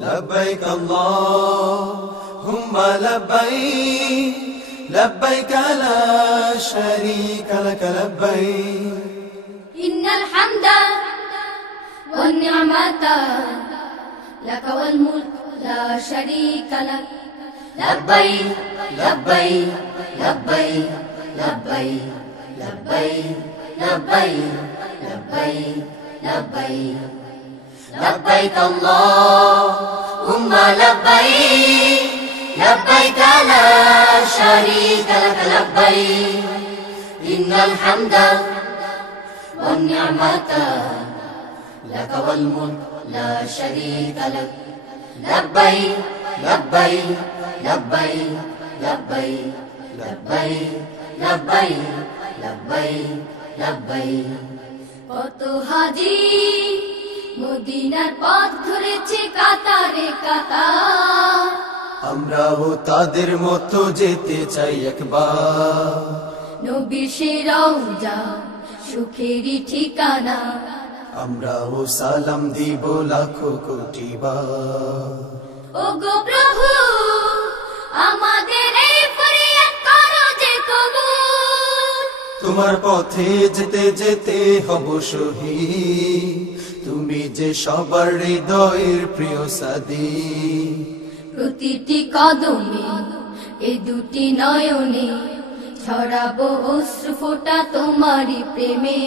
لبيك اللهم لبيك لبيك لا شريك لك لبيك إن الحمد والنعمة لك والملك لا شريك لك لبيك لبيك لبيك لبيك لبيك لبيك لبيك لبيك لبيك اللهم لبيك لبيك لا شريك لك لبيك إن الحمد والنعمة لك والملك لا شريك لك لبيك لبيك لبيك لبيك لبيك لبيك لبيك لبيك কত হাজি মদিনার পথ ধরেছে কাতারে কাতার আমরাও তাদের মতো যেতে চাই একবার নবীর সে রওজা সুখেরই ঠিকানা আমরাও সালাম দিব লাখো কোটি বার ওগো প্রভু আমাদের এই ফরিয়াদ করো যে কবুল তোমার পথে যেতে যেতে হব শহীদ তুমি যে সবার হৃদয়ের প্রিয় সাদী প্রতিটি কদমে এ দুটি নয়নে ছড়াবো অশ্রু ফোঁটা তোমারই প্রেমে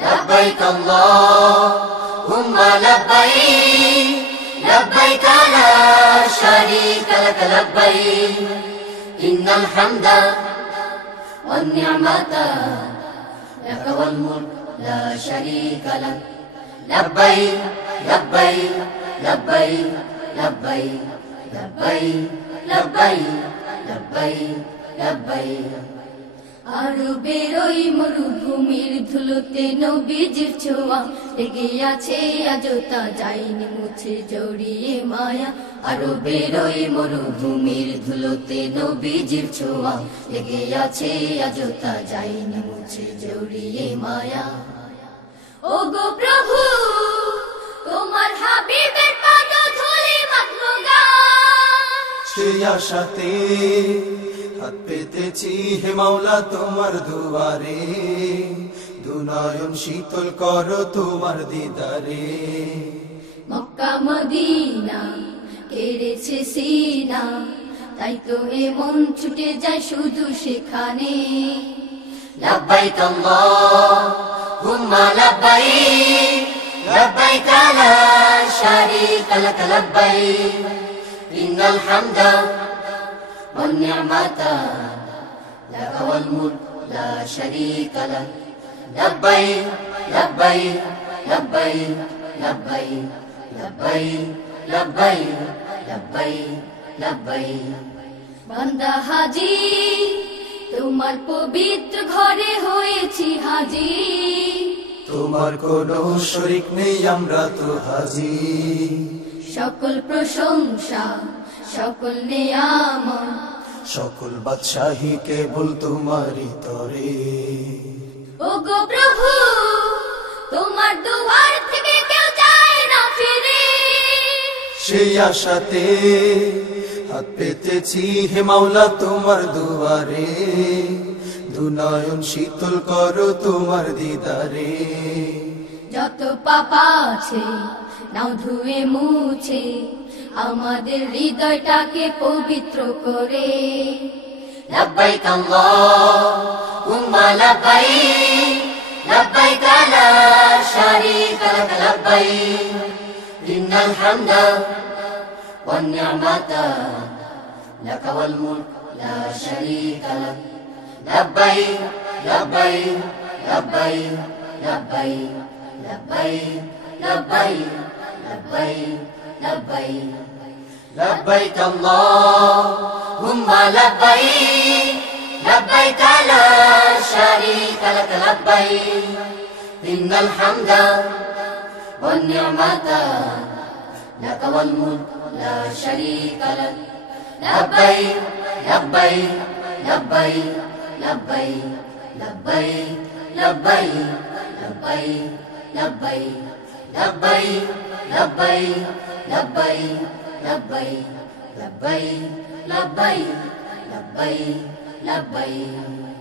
لبيك اللهم لبيك لبيك لا شريك لك لبيك إن الحمد والنعمة لك والملك لا شريك لك لبيك لبيك لبيك لبيك لبيك لبيك لبيك لبيك আরবের ওই মরুভূমির ধুলোতে নবীজির ছোঁয়া লেগে আছে আজও তা যায়নি মুছে জড়িয়ে মায়া আরবের ওই মরুভূমির ধুলোতে নবীজির ছোঁয়া লেগে আছে আজও তা যায়নি মুছে জড়িয়ে মায়া ওগো প্রভু তোমার হাবিবের পদধূলি মাত্র গান সেই আশাতে হাত পেতেছি হে মাওলা তোমার দুয়ারে দুনয়ন শীতল করো তোমার দিদারে মক্কা মদিনা কেড়েছে সিনা তাই তো এ মন ছুটে যায় শুধু সেখানে لبيك اللهم لبيك لبيك لا شريك لك لبيك إن الحمد والنعمة لك والملك لا شريك لك لبيك لبيك لبيك لبيك لبيك لبيك لبيك لبيك বান্দা হাজি তোমার পবিত্র ঘরে হয়েছি হাজি তোমার কোনো শরীক নেই আমরা তো হাজি সকল প্রশংসা সকল নিয়ামত সকল বাদশাহী কেবল তোমারই তরে ওগো প্রভু তোমার দুয়ার থেকে কেউ যায় না ফিরে সেই আশাতে হাত পেতেছি হে মাওলা তোমার দুয়ারে দুনয়ন শীতল করো তোমার দিদারে যত পাপ আছে নাও ধুয়ে মুছে আমাদের হৃদয়টাকে পবিত্র করে لبيك اللهم لبيك لبيك لا شريك لك لبيك إن الحمد والنعمة لك والملك لا شريك لك لبيك لبيك لبيك لبيك لبيك لبيك لبيك لبيك لبيك اللهم لبيك لبيك لا شريك لك لبيك إن الحمد والنعمة لك والملك لا شريك لك لبيك لبيك لبيك لبيك لبيك لبيك لبيك لبيك لبيك لبيك لبيك لبيك لبيك لبيك لبيك لبيك